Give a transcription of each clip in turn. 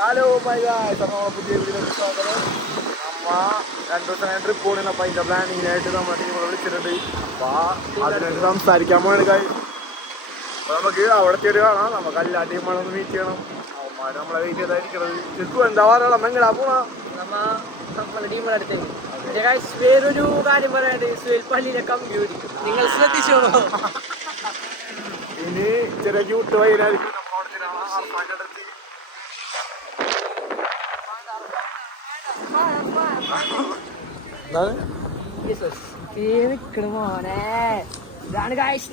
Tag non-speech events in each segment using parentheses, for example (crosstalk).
Hello my അപ്പോൾ നമ്മുടെ പുതിയ വീഡിയോയിലേക്ക് സ്വാഗതം നമ്മ രണ്ടു ദിവസം ട്രിപ്പ് പോകണം അപ്പോൾ അതിന്റെ പ്ലാനിങ്ങിനായിട്ട് നമ്മുടെ ടീമുകൾ വിളിച്ചിട്ടുണ്ട് അപ്പോൾ അതിനായിട്ട് സംസാരിക്കാൻ അപ്പോൾ നമുക്ക് അവിടെ എത്തിയിട്ട് കാണാം നമുക്ക് എല്ലാ ടീമുകളൊന്ന് മീറ്റ് ചെയ്യണം അവന്മാർ നമ്മളെ വെയിറ്റ് ചെയ്തായിരിക്കണത് ശരിക്കും എന്താ പറയുക നമ്മ എങ്ങടാ പോണാ നമ്മളെ വേറൊരു കാര്യം പറയാണ്ട് സുഹേൽ പള്ളിയിലെ കമ്പ്യൂട്ടർ നിങ്ങൾ ശ്രദ്ധിച്ചോളൂ ഇനി ചെറിയ ക്യൂട്ട് വൈകുന്നേരമായിരിക്കും നമ്മൾ അവിടെ ചെല്ലാണ് അർഫാന്റെ അടുത്ത് എന്താണ് നിക്കണ മോനെ ഇതാണ് കാഴ്ച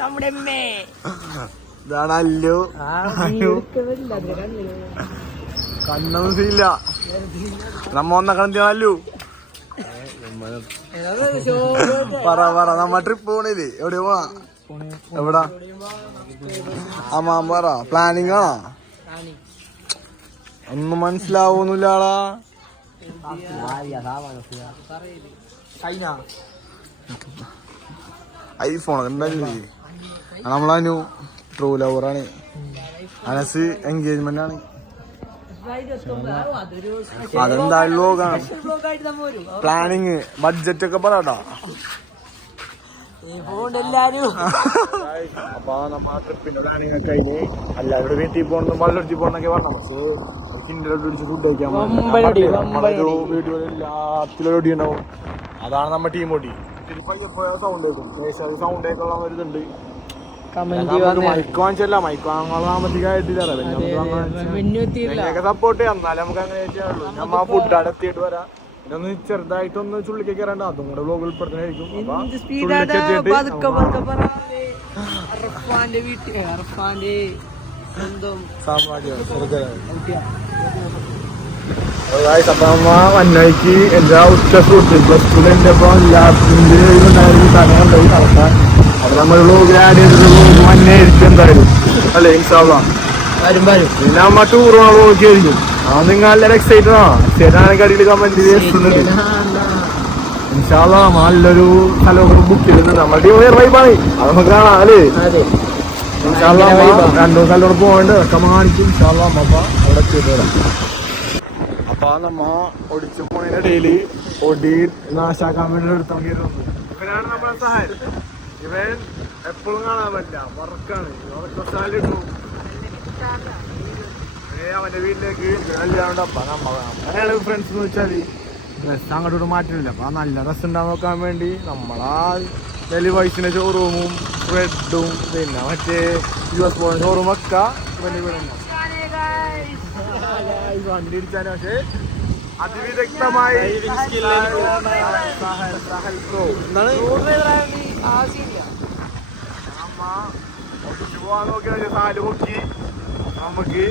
നമ്മുടെ ഇതാണ് അല്ലു. കണ്ണൊന്നും സീല്ല നമ്മ ഒന്ന കണ്ടി അല്ലു? പറ പറ. നമ്മ ട്രിപ്പ് പോണില്ലേ എവിടെ പോവാ? എവിടാ? അമ്മ പറ. പ്ലാനിങ് ആണോ? ഒന്നും മനസ്സിലാവൂന്നില്ലാടാ ഐഫോൺ എന്തായാലും ട്രൂ ലവറാണ് അനസ് എൻഗേജ്മെന്റ് ആണ്. അതെന്തായാലും പ്ലാനിങ് ബഡ്ജറ്റ് ഒക്കെ പറയാട്ടാ അപ്പൊ നമ്മ ട്രിപ്പിന്റെ പ്ലാനിങ് ഒക്കെ കഴിഞ്ഞ് എല്ലാവരും വീട്ടിൽ പോകണം വള്ളൊടിച്ച് പോകണമെന്നൊക്കെ പറഞ്ഞു പക്ഷേ കിൻഡർ പിടിച്ച് ഫുഡ് കഴിക്കാൻ ഒടി ഉണ്ടാവും അതാണ് നമ്മ ടീം ഒടി സൗണ്ട് കേൾക്കും സൗണ്ട് കേൾക്കുള്ള ഒരു ഇതുണ്ട് കമന്റ് മൈക്ക് വാങ്ങിച്ചല്ല മൈക്ക് വാങ്ങാൻ സാമ്പത്തികമായിട്ടില്ല സപ്പോർട്ട് ചെയ്യാം എന്നാലും നമുക്ക് അങ്ങനെ ചെയ്യാനുള്ളൂ നമ്മ ഫുഡ് അടുത്തിട്ട് വരാം പിന്നെ ഒന്ന് ചെറുതായിട്ടൊന്ന് ചുള്ളിക്ക് കയറാണ്ട് അതും കൂടെ വ്ലോഗ് ഉൾപ്പെടുത്തണായിരിക്കും അറഫാന്റെ സ്വന്തം ഉച്ച സുഹൃത്ത് പ്ലസ് ടു ഉണ്ടായിരുന്നു ഉണ്ടായി നടക്കാൻ അപ്പൊ നമ്മൾ ആഡ് മഞ്ഞ ആയിരിക്കും എന്തായാലും. അല്ലേ പിന്നെ അമ്മ ടൂർ ആയിരിക്കും. ആ നിങ്ങൾ എല്ലാവരും എക്സൈറ്റഡ് ആണോ അടിയിൽ കമന്റ് ഇൻഷാള്ള നമ്മ നല്ലൊരു സ്ഥലമൊക്കെ ബുക്ക് ചെയ്തിട്ടുണ്ട്. നമ്മുടെ വൈബാണ് അത് നമുക്ക് കാണാം അല്ലേ? ഇൻഷാല്ലാ രണ്ടു ദിവസം അവിടെ പോകണ്ട്. ഒക്കെ കാണിക്കും ഇൻഷാല്ലാ അമ്മ അവിടെ എത്തിയിട്ട് അപ്പൊ നമ്മ ഒടിച്ചു പോണതിന്റെ ഇടയിൽ ഒടി നാശാക്കാൻ വേണ്ടി എടുത്തോണ്ടിരുന്നു ഇവനാണ് നമ്മളെ സഹായം. ഇവൻ എപ്പോഴും കാണാൻ പറ്റില്ല. വർക്കാണ് ഇട്ടു. വീട്ടിലേക്ക് അങ്ങനെയാണ് ഫ്രണ്ട്സ് എന്ന് വെച്ചാൽ ഡ്രസ് അങ്ങോട്ട് മാറ്റുന്നില്ല അപ്പൊ നല്ല ഡ്രസ് ഉണ്ടാകാൻ നോക്കാൻ വേണ്ടി നമ്മളാ ഡെലി വൈസിന്റെ ഷോറൂമും റെഡും പിന്നെ മറ്റേ യു എസ് പോലെ ഷോറൂം ഒക്കെ വലിയ വീടുണ്ട് വണ്ടി ഇടിച്ചാലും പക്ഷേ അതിവിദഗ്ധമായി അമ്മ ഒട്ടിച്ചു പോവാൻ നോക്കിയാൽ സാൽ പൊക്കി. നമുക്ക്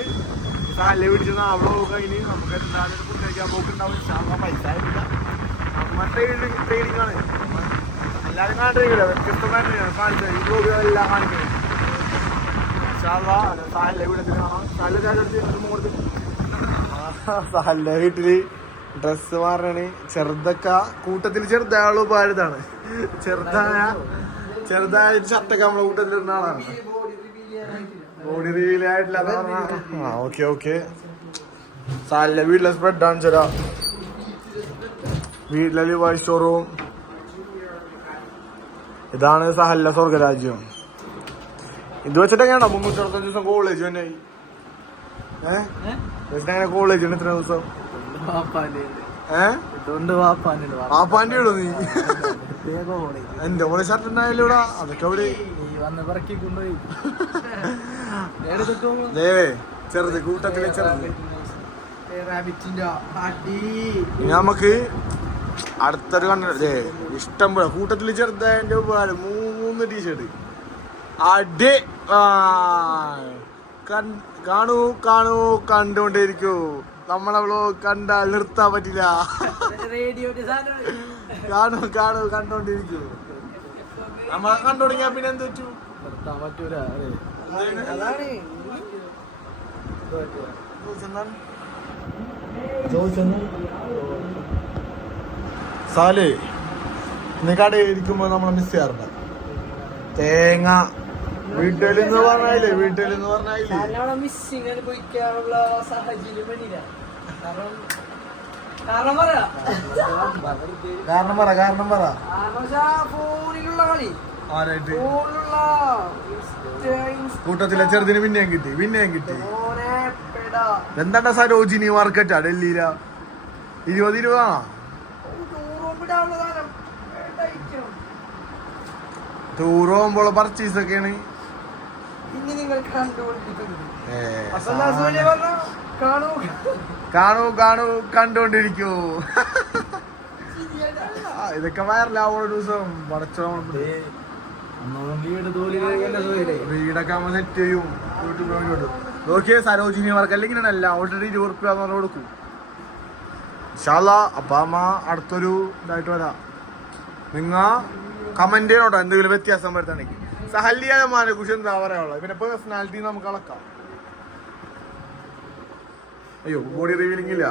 സാലിനെ അവിടെ നാവളെ ഇനി നമുക്ക് എന്തായാലും ഫുഡ് കഴിക്കാൻ പോക്കുണ്ടാവും. ഇൻഷാല്ലാ പൈസ ആയിട്ടില്ല. നമ്മ ട്രെയിനിങ് ട്രെയിനിങ് ആണ്. എല്ലാവരും കാണില്ല വ്യത്യസ്തമായ ട്രെയിനാണ് കാണിച്ചത് ഈ ബ്ലോഗുകൾ എല്ലാം കാണിക്കുന്നത് വീടത്തിൽ കാണാം. സാലിന്റെ (laughs) വീട്ടിൽ ഡ്രസ് മാറാണ്. ചെറുതൊക്കെ കൂട്ടത്തിൽ ചെറുതായുള്ള പാരുതാണ് ചെറുതായ ചെറുതായ ചത്തൊക്കെ നമ്മളെ കൂട്ടത്തിൽ ആളാണ്. ആ ഓക്കെ ഓക്കെ. സാലിന്റെ വീട്ടിലെ സ്പ്രെഡ് ആണ് വീട്ടിലെ ഷോറൂം ഇതാണ് സഹല്ല സ്വർഗരാജ്യം. ഇത് വെച്ചിട്ട് എങ്ങനെയാണോ മുന്നൂറ്റി ദിവസം കോളേജ് തന്നെ ഏഹ് എങ്ങനെ കോളേജ് ഉണ്ട് ഇത്ര ദിവസം? ഇടോ നീ? എന്റെ പോലെ ഷർട്ട് ഉണ്ടായാലൂടാ അതൊക്കെ അവിടെ (laughs) ദേവേ ചെറുത് കൂട്ടത്തിലെ ചെറുത്. നമുക്ക് അടുത്തൊരു കണ്ടേ ഇഷ്ടം പോലെ. കൂട്ടത്തിൽ ചെറുതായതിന്റെ ഉപകാരം മൂന്ന് ടീഷർട്ട് അടി കാണു കാണു കാണൂ കാണൂ കണ്ടുകൊണ്ടേയിരിക്കൂ. നമ്മളവളോ കണ്ടാൽ നിർത്താൻ പറ്റില്ല. കാണൂ കാണൂ കണ്ടോണ്ടിരിക്കൂ നമ്മളെ കണ്ടുതുടങ്ങിയാ പിന്നെ എന്ത് പറ്റൂ? സാലേ നീ കടയിൽ ഇരിക്കുമ്പോ നമ്മളെ മിസ് ചെയ്യാറുണ്ട്. തേങ്ങ. വീട്ടിൽ എന്ന് പറഞ്ഞാലേ വീട്ടിൽ എന്ന് പറഞ്ഞാലേ കാരണം മിസ്സിങ് അനുഭവിക്കാനുള്ള സാഹചര്യം വരില്ല. കാരണം കാരണം പറയാ കാരണം പറ കാരണം പറ. കാരണം വെച്ചാ ഫോണിലുള്ള കളി. ആരായിട്ട്? കൂട്ടത്തിലെ ചെറുതിന് പിന്നെയും കിട്ടി പിന്നെയും കിട്ടി. എന്താ. എന്താണ്ടാ സരോജിനി മാർക്കറ്റാ ഡൽഹിയില? ഇരുപത് ഇരുപതാണോ. ടൂർ പോകുമ്പോൾ പർച്ചേസ് ഒക്കെയാണ് കാണൂ. കാണൂ കാണൂ കണ്ടോണ്ടിരിക്കൂ ഇതൊക്കെ വൈറലാവുള്ള ഒരു ദിവസം. പടച്ചോ വീടൊക്കെ നമ്മൾ സെറ്റ് ചെയ്യും. യൂട്യൂബ് നോക്കിയേ സരോജിനി വർക്ക്. അല്ലെങ്കിൽ അല്ല ഓൾറെഡി ഇരുപത് റുപ്യ എന്ന് പറഞ്ഞ് കൊടുക്കും. അമ്മ അടുത്തൊരു ഇതായിട്ട് വരാം. നിങ്ങ കമന്റ് ചെയ്യണോട്ടോ. എന്തെങ്കിലും വ്യത്യാസം വരുത്താണെങ്കിൽ സഹല്യമാനെ കുറിച്ച് എന്താ പറയാനുള്ളത്? പിന്നെ പേഴ്സണാലിറ്റി നമുക്ക് അളക്കാം. അയ്യോ ബോഡി റിവീലിംഗ് ഇല്ല.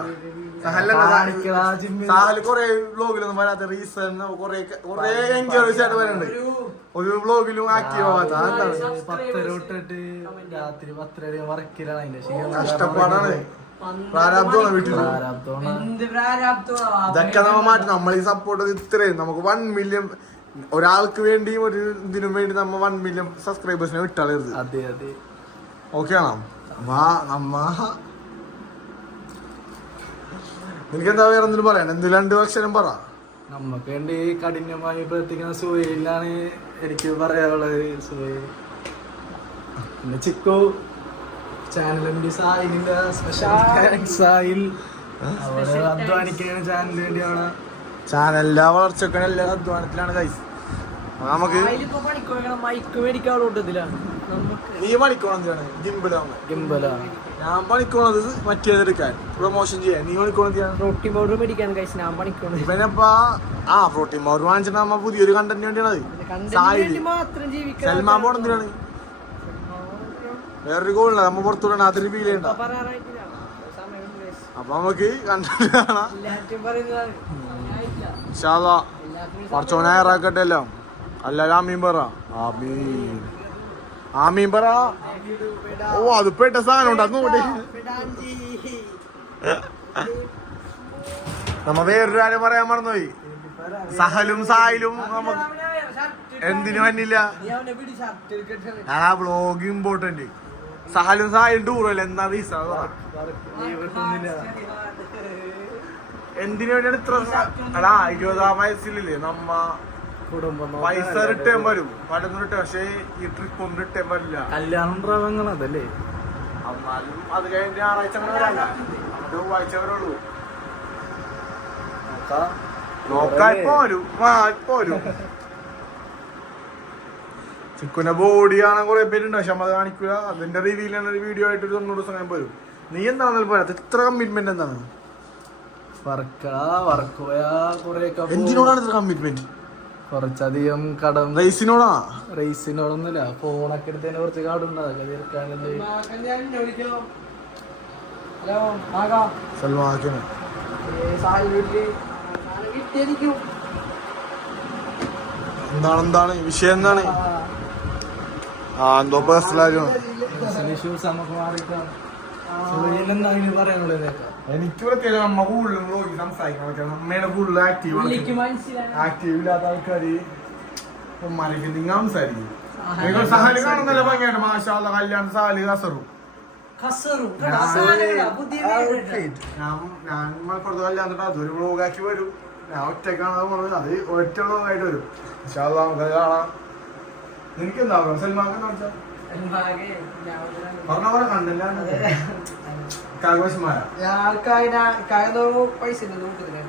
സഹൽ കൊറേ വ്ലോഗിലൊന്നും വരാത്ത റീസൺ കൊറേ കൊറേ എൻക്വയറീസ് ആയിട്ട് വരുന്നുണ്ട് ഒരു വ്ലോഗിലും ആക്റ്റീവ് ആവാത്ത അതെന്താണ്? പത്തര രാത്രി പത്തര വർക്കിലാണ് അതിന്റെ കഷ്ടപ്പാടാണ്. പ്രാരാബ്ദമാണ് വീട്ടിൽ. ഇതൊക്കെ നമ്മ മാറ്റി നമ്മൾ ഈ സപ്പോർട്ട് ഇത്രയും. നമുക്ക് വൺ മില്യൺ ഒരാൾക്ക് വേണ്ടിയും ഒരു ഇതിനും വേണ്ടി നമ്മ വൺ മില്യൺ സബ്സ്ക്രൈബേഴ്സിനെ വിട്ടാളരുത്. അതെ അതെ. ഓക്കെ ആണോ? വാ നമ്മ എനിക്കെന്താ വേറെ എന്തെങ്കിലും പറയാൻ? എന്ത് രണ്ട് അക്ഷരം പറ. നമുക്ക് വേണ്ടി കഠിനമായി പ്രവർത്തിക്കുന്ന സുഹയിലാണ് എനിക്ക് പറയാനുള്ളത് സുഹൈൽ പിന്നെ ചിക്കു ചാനലിന്റെ സായിലിന്റെ സ്പെഷ്യൽ താങ്ക്സ് സായിൽ അവിടെ അധ്വാനിക്കുന്ന ചാനലിന് വേണ്ടി അവിടെ. ചാനലിന്റെ വളർച്ചക്കാണ് എല്ലാ അധ്വാനത്തിലാണ് കൈസ് നമുക്ക് മൈക്ക് മേടിക്കാൻ കൂട്ടത്തിലാണ് നീ ഗിംബലാണ് ഞാൻ പണിക്കോണത് മറ്റേതെടുക്കാൻ. പ്രൊമോഷൻ ചെയ്യാൻ. നീ പണിക്കോണത് ചെയ്യാൻ പ്രോട്ടീൻ പൗഡർ മേടിക്കാൻ കഴിച്ച് ഞാൻ ഇവനപ്പാ ആ പ്രോട്ടീൻ പൗഡർ വാങ്ങിച്ചിട്ട് നമ്മ പുതിയൊരു കണ്ടന്റ് സൽമാൻ വേറൊരു ഗോളില്ല നമ്മ പുറത്തുവിടണം അതൊരു ഫീൽ ചെയ്യണ്ട. അപ്പൊ നമുക്ക് കണ്ടന്റ് കാണാം. ഇറാക്കട്ടെ എല്ലാം. അല്ല ആമീൻ പറ. ആമീൻ ആമീൻ പറ. ഓ അത് പെട്ട സാധനം ഉണ്ട്. കൂട്ടി നമ്മ വേറൊരു കാര്യം പറയാൻ മറന്നുപോയി. സഹലും സായിലും നമുക്ക് എന്തിനു വന്നില്ല. ഞാൻ ആ ബ്ലോഗ് ഇമ്പോർട്ടന്റ് സഹലും സായിലും ടൂറല്ല എന്താ റീസൺ എന്തിനു വേണ്ടിയാണ് ഇത്ര അടാ ഇരുപതാം വയസ്സിലില്ലേ നമ്മ പൈസ റിട്ടേൺ വരും. പലതും റിട്ടേൺ പക്ഷേ ഈ ട്രിപ്പ് ഒന്നും റിട്ടേൺ വരില്ല. കല്യാണം പ്രാവങ്ങൾ അതല്ലേ? എന്നാലും അത് കഴിഞ്ഞ ഞായറാഴ്ച അങ്ങനെ വരാല്ല നമുക്ക് ചൊവ്വാഴ്ച വരുള്ളൂ നോക്കാൻ ഇപ്പൊ വരും. ആ ഇപ്പൊ വരും. ചിക്കുന്റെ ബോഡി കാണാൻ കുറെ പേരുണ്ട്. പക്ഷെ നമ്മൾ കാണിക്കുക അതിന്റെ റിവ്യൂലാണ് ഒരു വീഡിയോ ആയിട്ട് ഒരു തൊണ്ണൂറ് ദിവസം കഴിയുമ്പോൾ വരും. നീ എന്താണ് പറയാത്ത ഇത്ര കമ്മിറ്റ്മെന്റ് എന്താണ്? വർക്കാ വർക്ക് പോയാ കുറെ എന്തിനോടാണ് ഇത്ര കമ്മിറ്റ്മെന്റ് കുറച്ചധികം കടം റേസിനോടാ? റേസിനോടൊന്നുമില്ല. ഫോണൊക്കെ എടുത്തതിന് കുറച്ച് കാടുണ്ട്. അതൊക്കെ തീർക്കാനുണ്ട്. എന്താണ് എന്താണ്? വിഷയം എന്താണ്? ആ. എന്തോ പേഴ്സണൽ പറയാനുള്ളത്? എനിക്ക് പ്രത്യേകം നമ്മ കൂടുതലും നോക്കി സംസാരിക്കാൻ പറ്റും. നമ്മയുടെ കൂടുതൽ ആക്റ്റീവ്. ആക്റ്റീവ് ഇല്ലാത്ത ആൾക്കാര് ഉമ്മാരൊക്കെ നിങ്ങൾ സംസാരിക്കും. സഹൽ കാണുന്നല്ല ഭംഗിയാണ് മാഷാള്ള കല്യാണം സാൽ കസറു. കസറും. ഞാൻ- മലപ്പുറത്ത് കല്യാണം അതൊരു വ്ളോഗാക്കി വരും. ഞാൻ ഒറ്റക്കാണ് അത് പോണത് അത് ഒറ്റ വ്ളോഗായിട്ട് വരും. ഇൻഷാല്ലാ നമുക്ക് കാണാം. നിനക്ക് എന്താ സൽമാൻ പറഞ്ഞ പോലെ കണ്ടില്ലാന്ന് കാകവശമാരാ ഞാൾക്കായി ഞാൻ- കായ എന്തോ പൈസ ഉണ്ട് നോക്കുന്നില്ലേ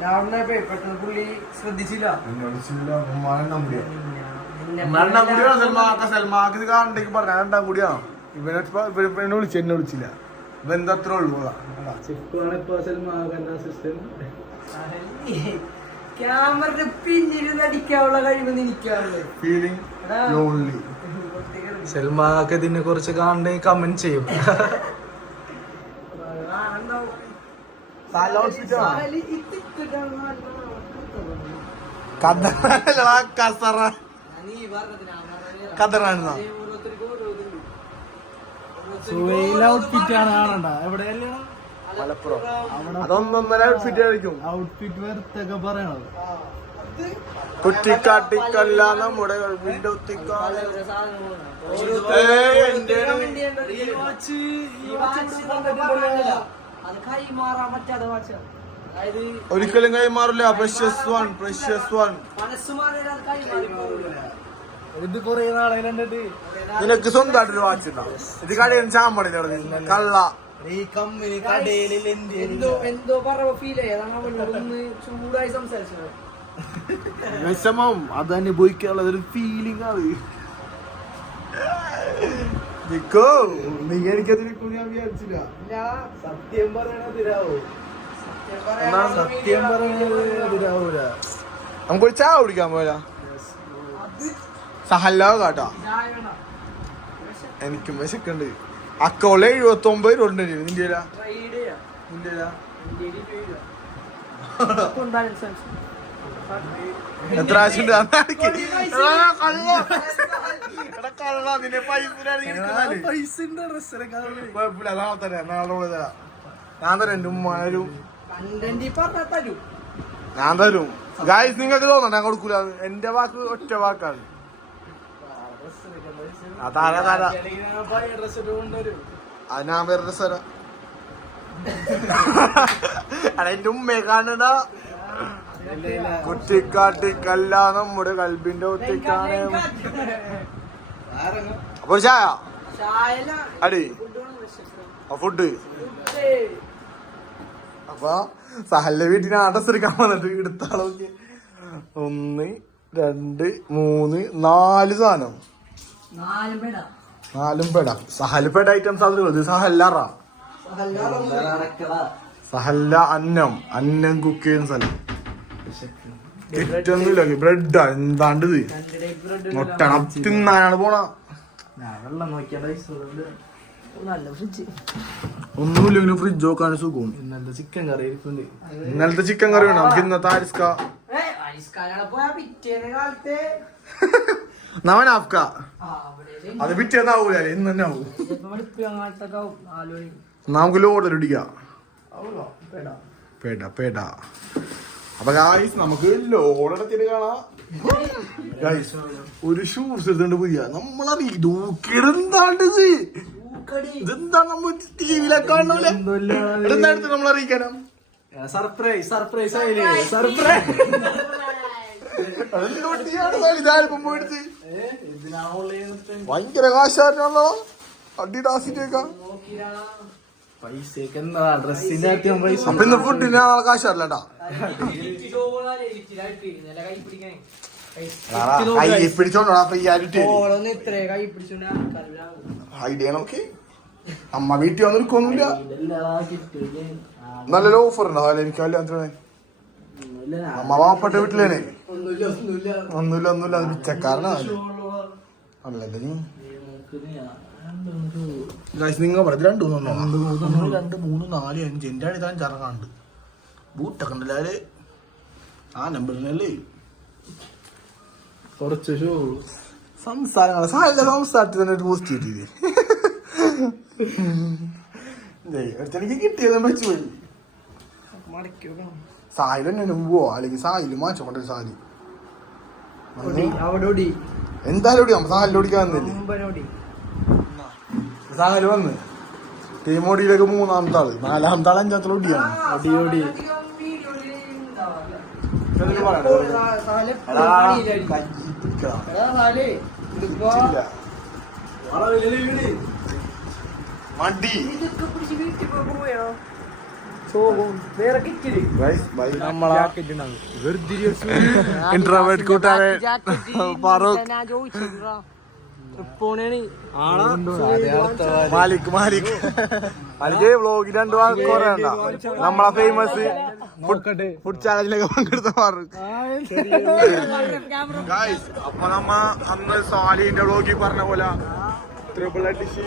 ഞാൻ അവിടെ പോയി. പെട്ടെന്ന് പുള്ളി ശ്രദ്ധിച്ചില്ല. രണ്ടാം കൂടിയാണോ സൽമാക്ക സൽമാക്ക് ഇത് കാണണ്ടെങ്കിൽ പറഞ്ഞ രണ്ടാം കൂടിയാണോ? ഇവനെ ഇവനെ വിളിച്ചു എന്നെ വിളിച്ചില്ല. ഇവൻ എന്താ അത്ര ഉള്ളൂ ക്യാമറ പിന്നിരുന്ന് അടിക്കാനുള്ള ഫീലിംഗ് എടാ. ലോൺലി സൽമാക്ക് ഇതിനെ കുറിച്ച് കാണണ്ടേ കമന്റ് ചെയ്യും. (laughs) കഥ കസറ. നീ പറഞ്ഞത് ഞാൻ പറഞ്ഞത് കതറാണെന്നാ ഓരോരുത്തർക്കും ഓരോ ഇതുണ്ട്. സുഹൈൽ ഔട്ട്ഫിറ്റ് ആണ് കാണണ്ട. എവിടെയല്ലേ? മലപ്പുറം. അതൊന്നൊന്നര ഔട്ട്ഫിറ്റ് ആയിരിക്കും. ഔട്ട്ഫിറ്റ് വെറുത്തൊക്കെ പറയണത്. കുറ്റിക്കാട്ടിക്കല്ല നമ്മുടെ വീണ്ടും ഒത്തിക്കാല ഒരിക്കലും കൈമാറില്ല. പ്രഷ്യസ് വൺ പ്രഷ്യസ് വൺ ഇത് കൊറേ നാളെ നിനക്ക് സ്വന്തമായിട്ടൊരു വാച്ച് ഉണ്ടാവും ഇത് കടയിൽ ചാമ്പടി കള്ള. ഈ കമ്പനി കടയിൽ എന്തോ എന്തോ പറഞ്ഞ ഫീൽ അതാണ് അവനോട് (laughs) ചൂടായി സംസാരിച്ചത്. വിഷമം. അത് അനുഭവിക്കാനുള്ള ഒരു ഫീലിംഗ് ആണ്. (laughs) നിക്കോ? നീ എനിക്കതിനെ ഞാൻ വിചാരിച്ചില്ല. ഞാൻ സത്യം പറയണതിരാവോ സത്യം എന്നാ നമുക്ക് ചായ കുടിക്കാൻ പോരാ സഹല്ലോ കേട്ടോ. എനിക്കും വിശക്കുണ്ട്. അക്കോളെ എഴുപത്തി ഒമ്പത് രൂപ ഉണ്ട് നിന്റെ എത്ര ആവശ്യമുണ്ട്? അന്നാടിക്ക്. എടാ, കള്ളോ. എടാ, കള്ളോ, നിന്റെ പൈസ ഇല്ലാതെ നീ എടുക്കുന്നാൽ. പൈസ ഡ്രസ്സിനൊക്കെ കുഴപ്പമില്ല നാളെ തരാം നാളെ തരാം. ഞാൻ തരാം എന്റെ തരും. ഞാൻ തരും. ഗായ്സ് നിങ്ങൾക്ക് തോന്നണ്ട ഞാൻ കൊടുക്കൂല. എന്റെ വാക്ക് ഒറ്റ വാക്കാണ്. താര താര ഡ്രസ് അത് ഞാൻ വേറെ സ്ഥലം (laughs) എടാ എന്റെ ഉമ്മയെ കാണണ്ടാ. കുറ്റിക്കാട്ടിക്കല്ല നമ്മുടെ കൽബിന്റെ ഒത്തിക്കാണ് അപ്പൊ ഒരു ചായ? ചായല അടി. ആ ഫുഡ്. അപ്പൊ സഹലിന്റെ വീട്ടിന് അഡ്രസ് എടുക്കാൻ വന്നിട്ട് എടുത്ത ആളൊക്കെ ഒന്ന് രണ്ട് മൂന്ന് നാല് സാധനം. നാലും പേട. സഹൽ പെട. ഐറ്റംസ് അതിൽ സഹല്ലറ സഹല്ല അന്നം. അന്നം കുക്ക് ചെയ്യുന്ന സ്ഥലം. കിറ്റൊന്നുമില്ല ബ്രെഡാ എന്താണ്ട് മുട്ടണം. തിന്നാനാണ് പോണ. ഞാൻ വെള്ളം നോക്കിയാ നല്ല ഫ്രിഡ്ജ് ഒന്നുമില്ലെങ്കിലും ഫ്രിഡ്ജ് നോക്കാൻ സുഖവും ഇന്നലത്തെ ചിക്കൻ കറി ഇന്നലത്തെ ചിക്കൻ കറി വേണം. നമുക്ക് ഇന്നത്തെ ആരിസ്ക? അരിസ്കാലാണ് പോയാ പിറ്റേന്ന് കാലത്ത്. നവനാഫ്ക ആ അവിടെ അത് പിറ്റേന്നാവൂല ഇന്ന് തന്നെ ആവും. നമുക്ക് ലോഡ് ഇടിക്കാം പേട പേട. അപ്പൊ ഗായ്സ് നമുക്ക് ലോഡ് എടുത്തിട്ട് കാണാം. ഗായ്സ് ഒരു ഷൂസ് എടുത്തിട്ട് പുതിയ നമ്മളത് ദൂക്കിടുന്താണ്ട് ഇത്? ഊക്കടി ഇതെന്താണ് നമ്മൾ ടി വിയിലൊക്കെ കാണുന്നില്ല ഇതെന്താ എടുത്ത് നമ്മൾ അറിയിക്കാനാ? സർപ്രൈസ് സർപ്രൈസ് ആയില്ലേ? സർപ്രൈസ് പോയിട്ട് ഭയങ്കര കാശാരനാണല്ലോ അടി നോക്കിയാണ് പൈസക്ക് എന്താ ഡ്രസ്സിന്റെ അത്യം പൈസ അപ്പൊ ഇന്ന് ഫുഡിന് നാളെ കാശാറില്ലട്ടാ കൈ പിടിച്ചോണ്ടോ ഐഡിയ നോക്കി. അമ്മ വീട്ടിൽ വന്ന് നല്ല ഓഫർ ഉണ്ടോ അല്ലെ എനിക്ക് കല്യാണത്തിന് അമ്മ വാപ്പട്ട വീട്ടിലേനെ. ഒന്നുമില്ല ഒന്നുമില്ല. അത് പിച്ചക്കാരനാണ് അല്ലേ നീ നിങ്ങൾ പറഞ്ഞു രണ്ട് മൂന്ന് ഒന്ന് രണ്ട് മൂന്ന് നാല് അഞ്ച്. എന്റെ ഇതാൻ ചറങ്ങാണ്ട് ബൂട്ടൊക്കെ ഉണ്ടല്ലേ ആ നമ്പറിനല്ലേ കുറച്ച് സംസാരങ്ങൾ. സംസാരത്തിൽ തന്നെ ഒരു പോസ്റ്റ് കിട്ടിയത് എനിക്ക് കിട്ടിയത് വെച്ച് പോയി. മടക്കി വെക്കണം സാഹിൽ തന്നെ പോവോ അല്ലെങ്കിൽ സാഹിൽ മാറ്റോട്ടെ സാലി എന്തായാലും ഓടി നമ്മ സാഹിൽ ഓടിക്കാൻ വന്നില്ലേ? സാഹിൽ വന്ന്. ടീം ഓടിയിലേക്ക് മൂന്നാമത്തെ ആൾ നാലാമത്തെ ആൾ അഞ്ചാമത്തെ ഒടിയാണ്. ഒടി ഒടി. മടി. ഇന്റർവേർട്ട് കൂട്ടാരെ ഫാറൂഖ് മാലിക് മാലിക്. മാലിക് വ്ളോഗിൽ രണ്ട് വാക്ക് പറയണ്ട നമ്മളെ ഫേമസ് ഫുഡ് ചാലഞ്ചിലൊക്കെ പങ്കെടുത്ത അപ്പൊ നമ്മ അന്ന് സാലിന്റെ വ്ളോഗിൽ പറഞ്ഞ പോലെ ട്രിപ്പിൾ അടിച്ച്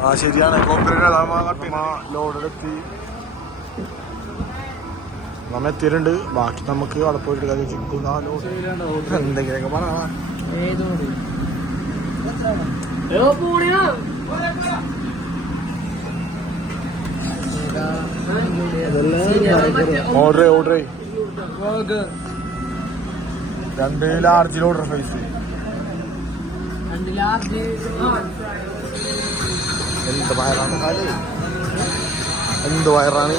ആ ശരിയാണ്. കോപ്പറേറ്റ് ലോഡ് എടുത്തി നമ്മ എത്തിയിട്ടുണ്ട് ബാക്കി നമുക്ക് അവിടെ പോയിട്ട് എടുക്കാം ചിക്കുന്നാലോ എന്തെങ്കിലുമൊക്കെ പറയാം ഓർഡർ ഓർഡർ രണ്ട് ലാർജിൽ ഓർഡർ സൈസ് എന്ത് വയറാണ്? എന്ത് വയറാണ്?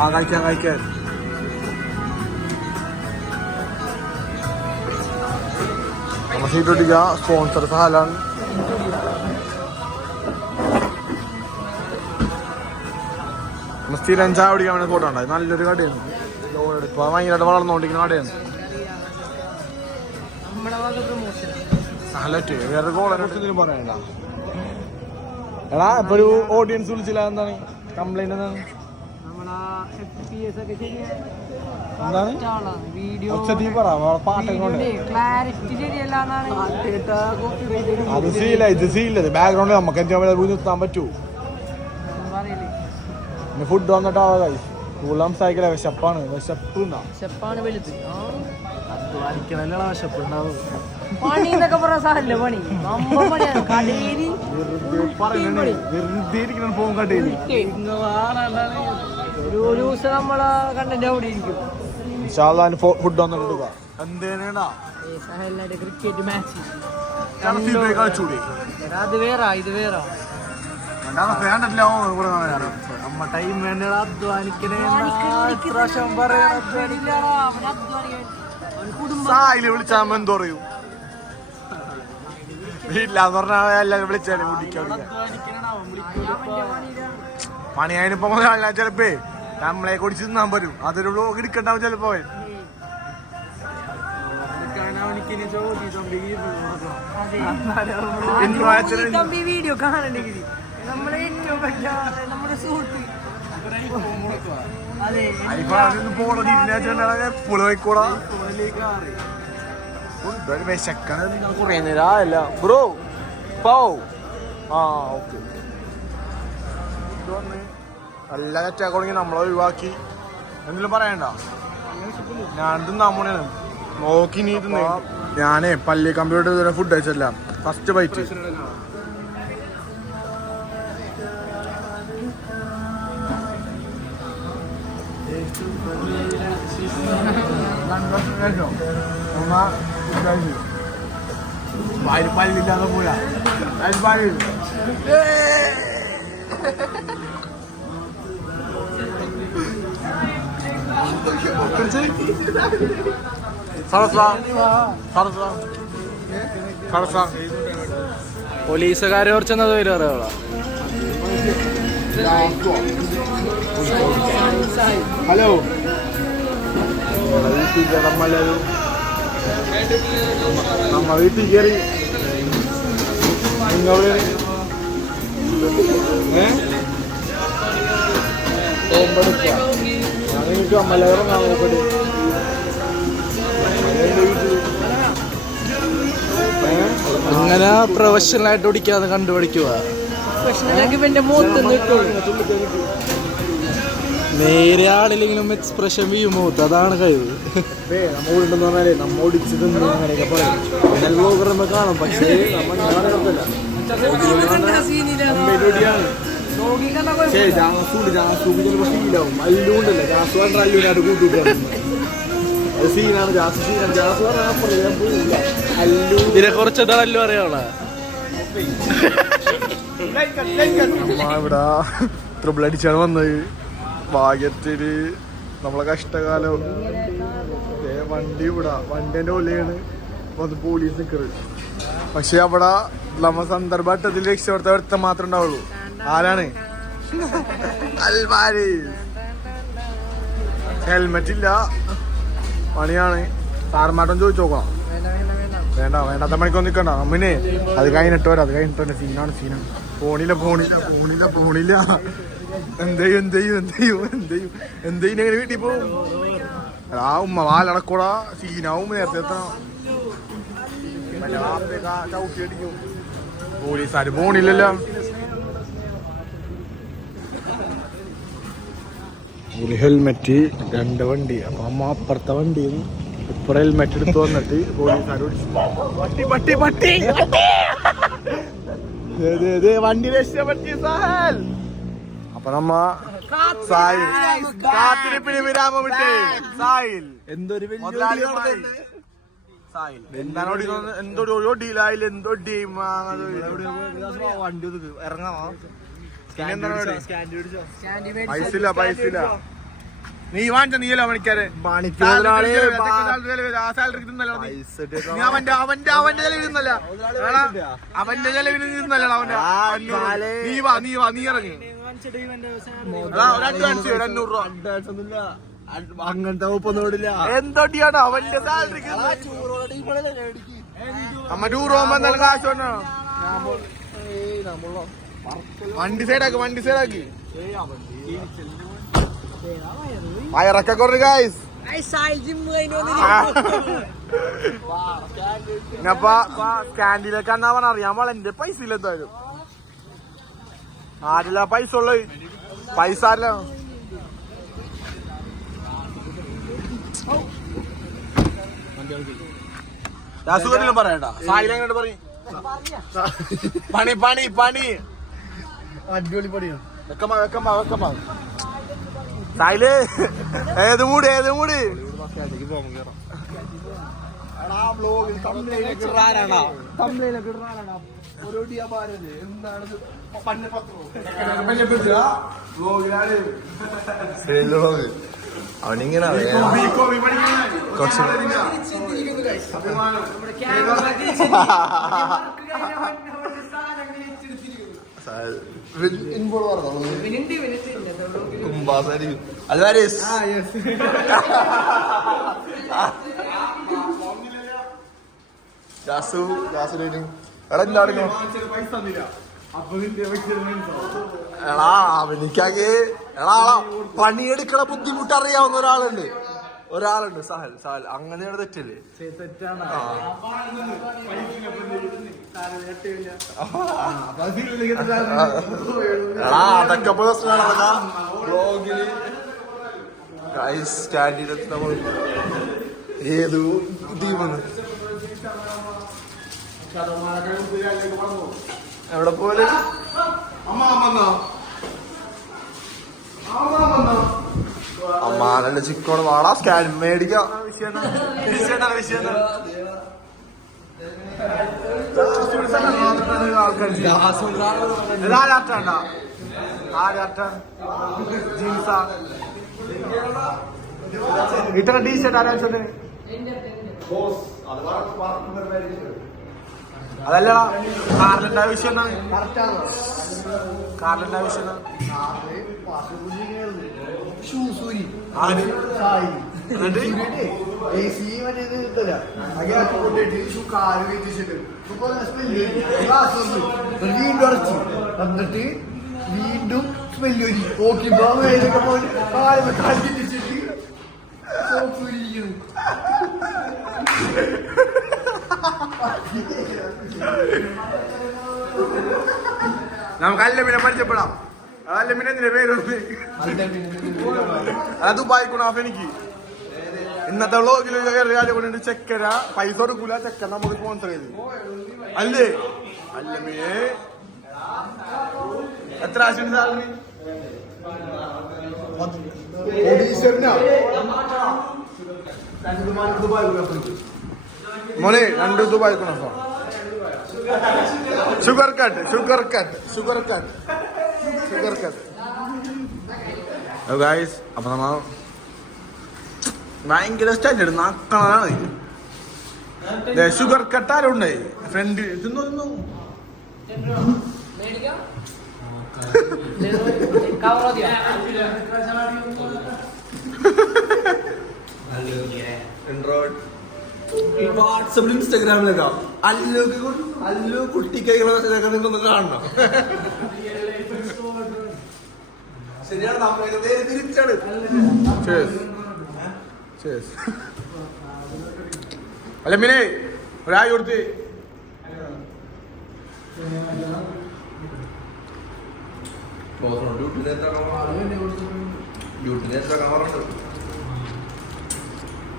ആ കഴിക്കാം കഴിക്കാൻ നമ്മ സീറ്റ് ഒട്ടിക്ക സ്പോൺസർ സഹാലാണ് സ്ഥിരം ചായ കുടിക്കാൻ വേണ്ടി ഫോട്ടോ ഉണ്ടായി നല്ലൊരു കടയാണ്. എടുക്കുക ഭയങ്കരമായിട്ട് വളർന്നുകൊണ്ടിരിക്കുന്ന കടയാണ്. വേറെ പറയണ്ട. എടാ ഇപ്പൊ ഒരു ഓഡിയൻസ് വിളിച്ചില്ല. എന്താണ്? കംപ്ലൈന്റ് എന്താണ്? അത് സീല ഇത് സീല ബാക്ക്ഗ്രൗണ്ട് നമുക്ക് എന്താ നിർത്താൻ പറ്റൂ. ഫുഡ് വന്നിട്ടാവാ കൈ കൂടുതൽ സംസാരിക്കല വിശപ്പാണ്. വിശപ്പ് ഉണ്ടാവും ഷെപ്പാണ് വലുത്. ആ. അധ്വാനിക്കണല്ലോ വിശപ്പ് ഉണ്ടാവും പണി എന്നൊക്കെ പറഞ്ഞ സാധനല്ലേ പണി? നമ്മ പണിയാണ്. കടയിൽ വെറുതെ ഇരിക്കണം ഫോൺ കണ്ടേലി ഒരു ഒരു ദിവസം നമ്മളെ കണ്ടന്റ് അവിടെ ഇരിക്കും. ഇൻഷാല്ലാൻ ഫുഡ് വന്നിട്ട് എന്തേനാ ഏ, സഹലിനായിട്ട് ക്രിക്കറ്റ് മാച്ച് കളിച്ചൂടെ? അത് വേറെ ഇത് വേറെ. നമ്മ ടൈം വേണ്ട അധ്വാനിക്കണേ. സായിൽ വിളിച്ചാൽ എന്തോ പറയൂ? വീട്ടിലാന്ന് പറഞ്ഞാൽ എല്ലാരും വിളിച്ചാലും കുടിക്കാൻ പണിയായതിനിപ്പോ മുതലാളിനാ ചെലപ്പേ നമ്മളെ കുടിച്ച് തിന്നാൻ പറ്റും. അതൊരു ബ്ലോഗ് എടുക്കണ്ടാവും ചെലപ്പോ വീഡിയോ കാണണ്ടെങ്കിൽ നമ്മളെ ഏറ്റവും വലിയ നമ്മുടെ സുഹൃത്ത് നേരമല്ല ബ്രോ പോ ആ ഓക്കെ. നല്ല കറ്റാക്കണമെങ്കിൽ നമ്മളെ ഒഴിവാക്കി. എന്തെങ്കിലും പറയണ്ട? ഞാൻ തിന്നാൻ പോണേണ്. നോക്കി നീ തിന്നേ. ഞാനേ പള്ളി കമ്പ്യൂട്ടർ ഫുഡ് കഴിച്ചല്ല ഫസ്റ്റ് ബൈറ്റ് പല്ലില്ലാതെ പോയാ. പോലീസുകാരെ ഓർച്ചെന്നത് വരും അറിയാളോ ഹലോ വീട്ടിൽ നമ്മ വീട്ടിൽ കയറി നിങ്ങൾ ഏ? എനിക്ക് അമ്മലേറെ കാണപ്പെടും അങ്ങനെ പ്രൊഫഷണൽ ആയിട്ട് ഓടിക്കാതെ കണ്ടുപിടിക്കുക നേരെ ആളില്ലെങ്കിലും എക്സ്പ്രഷൻ വ്യൂ മൂത്ത് അതാണ് കഴിവ്. നമ്മ ഉണ്ടെന്ന് പറഞ്ഞാലേ നമ്മ ഒടിച്ച് തിന്നു അങ്ങനെയൊക്കെ പറയും. എന്നാൽ ബ്ലോഗർ നമ്മൾ കാണും പക്ഷേ ശരി ഉണ്ടല്ലോ ജാസു സീനാണ് അല്ലു ഇതിനെ ട്രിപ്പിൾ അടിച്ചാണ് വന്നത്. ഭാഗ്യത്തിൽ നമ്മളെ കഷ്ടകാലം. വണ്ടി ഇവിടെ വണ്ടിന്റെ ഒലയാണ് വന്ന് പോലീസ് നിൽക്കുന്നത് പക്ഷെ അവിടെ നമ്മ സന്ദർഭത്തിൽ രക്ഷപ്പെടുത്ത മാത്രമേ ഉണ്ടാവുള്ളൂ. ആരാണ്? ഹെൽമെറ്റ് ഇല്ല. പണിയാണ്. സാർമാട്ടം ചോദിച്ചു നോക്കണം. വേണ്ട വേണ്ടാത്ത മണിക്കൊന്നും നിൽക്കണ്ട അമ്മിനെ. അത് കഴിഞ്ഞിട്ട് വരാം. അത് കഴിഞ്ഞിട്ട് സീനാണ് സീനാണ്. ഫോണില്ല ഫോണില്ല ഫോണില്ല ഫോണില്ല. എന്തെയ്യും എന്തെയ്യും എന്തെയ്യും എന്തെയ്യും എന്തെയ്യും എങ്ങനെ വീട്ടിൽ പോവും ആ ഉമ്മ വാലടക്കൂടാ. സീനാവും നേരത്തെ എത്തണം. പോലീസാര് ഫോണില്ലല്ലോ. ഒരു ഹെൽമെറ്റ് രണ്ട് വണ്ടി. അപ്പൊ അമ്മ അപ്പുറത്തെ വണ്ടിയിൽ ഇപ്പുറ ഹെൽമെറ്റ് എടുത്ത് വന്നിട്ട് പോലീസ് പട്ടി പട്ടി പട്ടി വണ്ടി രക്ഷപ്പെട്ടി സാഹൽ അപ്പൊ നമ്മ സാഹിൽ. കാത്തിരിപ്പിന് വിരാമം വിട്ടേ. സാഹിൽ. എന്തൊരു? എന്തോ ഡീലായില്ല എന്തോ ടീം വണ്ടി ഇറങ്ങാമോ നീ വാങ്ങിച്ച നീയല്ലോ പണിക്കാരെ? അവന്റെ അവന്റെ അവന്റെ അവന്റെ. കാലേ. നീ വാ നീ വാ നീ ഇറങ്ങി. അങ്ങനത്തെ ഒപ്പൊന്നും ഇടില്ല എന്തോട്ടിയാണ് അവന്റെ സാലറി അമ്മ ടൂർ പോകുമ്പോ എന്തായാലും കാശ് വേണോ വണ്ടി സൈഡാക്ക് വണ്ടി സൈഡാക്കി വയറൊക്കെ കുറഞ്ഞു ഗായ്സ് സ്കാൻഡിലേക്ക് എന്നാ പറഞ്ഞ അറിയാൻ പാടില്ല. എന്റെ പൈസ ഇല്ല എന്തായാലും. ആരില്ല പൈസ ഉള്ള? പൈസ ആരില്ല? പറയണ്ട. സായിലെങ്ങനെ പറയും? പണി പണി പണി. അടിപൊളി പണിയാണ് വെക്കമ്മ വെക്കമ്മ വെക്കമ്മ. സായിൽ ഏത് മൂട് ഏത് മൂട്? അവനിങ്ങനെ (laughs) എടാ എടാ അവനിക്കാകെ എടാ പണിയെടുക്കണ ബുദ്ധിമുട്ട് അറിയാവുന്ന ഒരാളുണ്ട് ഒരാളുണ്ട് സഹൽ. സഹൽ അങ്ങനെയാണ് തെറ്റല്ലേ ആ. എടാ അതൊക്കെ ബ്ലോഗിൽ. ഗൈസ് സ്റ്റാൻഡിലെത്തി നമ്മൾ ഏതു ദീപന്ന് എവിടെ പോലെ അമ്മ അമ്മ അമ്മാനല്ല ചിക്കോട് വാടാ സ്കാൻ മേടിക്കാം. ജീൻസാ ഇത്ര ടീഷർട്ട് ആരാ വെച്ചത്? അതല്ലടാ കാറിലുണ്ടായ വിഷയം എന്താണ് കാറിലുണ്ടായ വിഷയം എന്താണ് ആര്? എന്നിട്ട്? എന്നിട്ട് വീണ്ടും സ്മെല്ല് വരി നോക്കിയപ്പോ മേലൊക്കെ പോയി കാലുമ കല്ലിട്ടിട്ട് സോപ്പ് ഉരിക്കുന്നു നമുക്ക് അല്ലമിനെ പരിചയപ്പെടാം. അല്ലമിനെ എന്തിന്റെ പേരൊന്ന് അത് ദുബായിക്കണം എനിക്ക്. ഇന്നത്തെ വ്ളോഗിൽ കയറിയാലും കൊണ്ട് ചെക്കര പൈസ കൊടുക്കൂല. ചെക്കൻ നമുക്ക് സ്പോൺസർ ചെയ്ത്. അല്ലേ? അല്ലമിനെ എത്ര ആശുണ്ട് സാലറി മോനെ രണ്ട് ദുബായ് കൊണ്ടോ sugar cut sugar cut sugar cut sugar cut guys അപ്പൊ നമ്മ ഭയങ്കര സ്റ്റാൻഡേർഡ് നാക്കാണ് ഷുഗർ കട്ട് ആരുണ്ട്? ഫ്രണ്ട് തിന്നു തിന്നു. വാട്സപ്പിൽ ഇൻസ്റ്റാഗ്രാമിലൊക്കെ അല്ലോ അല്ലു കുട്ടിക്കൈകളെ നിങ്ങൾ കാണണം? ശരിയാണ്. അല്ല മിനെ ഒരായി കൊടുത്ത്. ഡ്യൂട്ടിന് എത്ര കവറുണ്ട്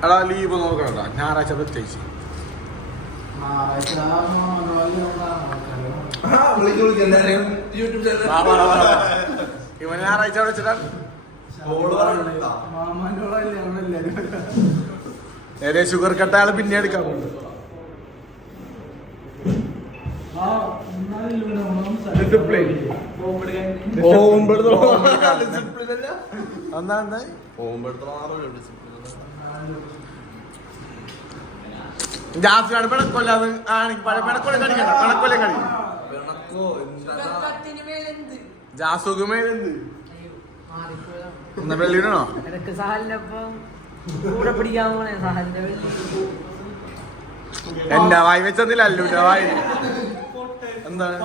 എടാ ലീവ് നോക്കണ്ട ഞായറാഴ്ച പ്രത്യേകിച്ച് ഇവൻ ഞായറാഴ്ച വിളിച്ചിട്ടാ ഷുഗർ കട്ട ആൾ പിന്നെ എടുക്കാൻ ഡിസിപ്ലിൻ Discipline. ഡിസിപ്ലിൻ (laughs) അല്ല. എന്താ എന്താ ഡിസിപ്ലിൻ ജാസ്തിയാണ് പിണക്കൊല്ലാന്ന് ആണെങ്കിൽ പല പിണക്കൊല്ലം കളിക്കണം പിണക്കൊല്ലം കളി. എന്നാ വെള്ളിയിടണോ എനക്ക് സഹലിന്റെ ഒപ്പം കൂടെ പിടിക്കാൻ പോണേ സഹലിന്റെ വെള്ളി എന്റെ വായി വെച്ചെന്നില്ല അല്ലുന്റെ വായി. എന്താണ്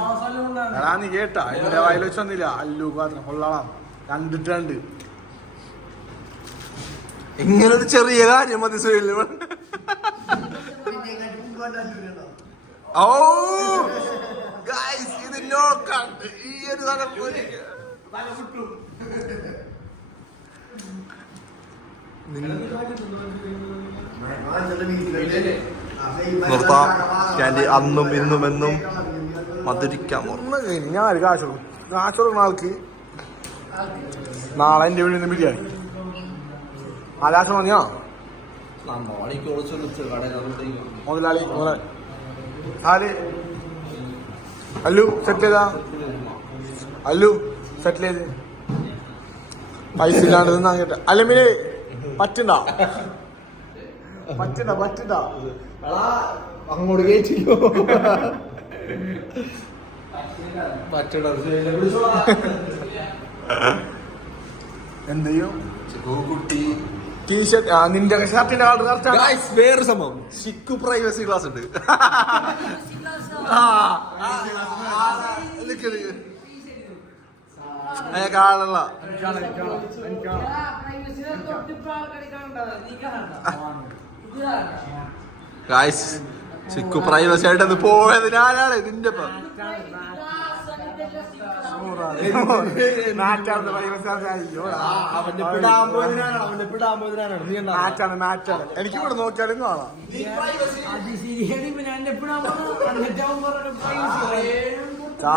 എടാ നീ കേട്ടാ. എന്റെ വായിൽ വെച്ചൊന്നില്ല. അല്ലു മാത്രം കൊള്ളാം കണ്ടിട്ടുണ്ട് ഇങ്ങനെ ഒരു ചെറിയ കാര്യം മതി സുഹേലിന് ഓ ഗൈസ് ഇത് ഈ ഒരു അന്നും ഇന്നും എന്നും മധുരിക്കാം. ഞാൻ ഒരു കാശ് കൊടുക്കും. ആൾക്ക് നാളെ എന്റെ വീടിന് ബിരിയാണി. ആ കാശ് മതിയോ മുതലാളി മുതലാളി ആര് അല്ലു സെറ്റ് ചെയ്താ? അല്ലു സെറ്റിൽ ചെയ്ത്. പൈസ ഇല്ലാണ്ട് നിന്നാ കേട്ട. അല്ലമിനെ പറ്റണ്ട പറ്റണ്ട പറ്റണ്ട അങ്ങോട്ട് കയറ്റിയോ എന്ത് ചെയ്യും? കുട്ടി. ടീഷർട്ട് ആ നിന്റെ ഷർട്ടിന്റെ കളർ കറക്റ്റ് ഗായ്സ് വേറെ സംഭവം. ഷിക്കു പ്രൈവസി ക്ലാസ് ഉണ്ട്. കാണല്ല ഗായ്സ് ഷിക്കു പ്രൈവസി ആയിട്ട് അത് പോയത് ഞാനാണ്. നാറ്റാണ് അയ്യോ അവന്റെ പിടാമ്പോതിനാണ് അവന്റെ പിടാമ്പോതിനാണ് നീ എന്താ നാറ്റാണ് നാറ്റാണ്. എനിക്ക് ഇവിടെ നോക്കിയാലും കാണാം. ആ.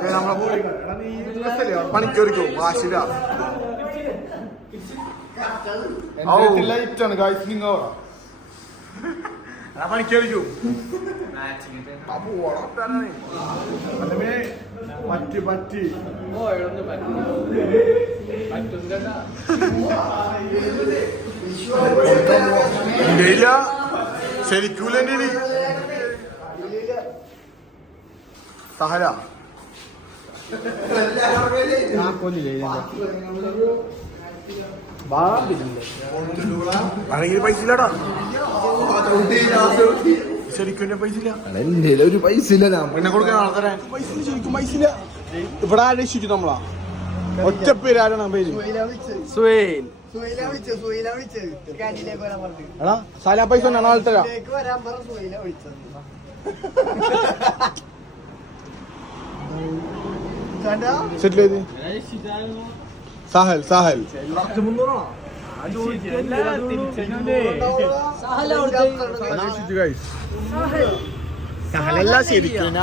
ഏ, നമ്മളെ? പണിക്കൊരുക്കോ വാശില ലൈറ്റ് ആണ് ഗായ്സ് നിങ്ങൾ പണിക്കൊരുക്കും പറ്റി പറ്റി. ഇല്ല. ശരിക്കൂല സഹല. ആണെങ്കിൽ പൈസ ഇല്ലടാ ശരിക്കും പൈസ ഇല്ല എന്റെ ഒരു പൈസ ഇല്ല ഞാൻ. പിന്നെ കൊടുക്കാൻ ആൾക്കാരെ പൈസ ശരിക്കും പൈസ ഇല്ല ഇവിടെ അന്വേഷിച്ചു നമ്മളാ. ഒറ്റ പേര് ആരാണ് പേര്. സുഹേൽ. എടാ സാല പൈസ ഉണ്ട് നാളെ തരാം. ഇതിലേക്ക് (laughs) വരാൻ പറഞ്ഞ സുഹൈല വിളിച്ചത് കണ്ടാ സെറ്റിൽ ചെയ്ത്. സാഹൽ സാഹൽ. സഹലല്ല ശരിക്കും. ഞാൻ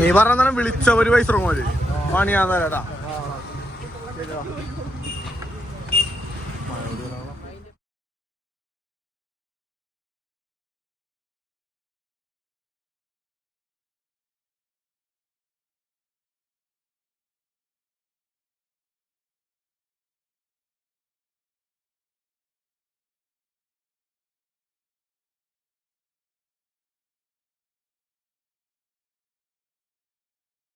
നീ പറഞ്ഞ വിളിച്ച ഒരു പൈസ ഇറങ്ങുമല്ലേ